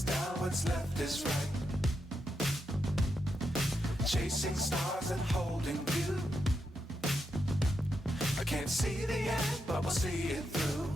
is down, what's left is right. Chasing stars and holding you. I can't see the end, but we'll see it through.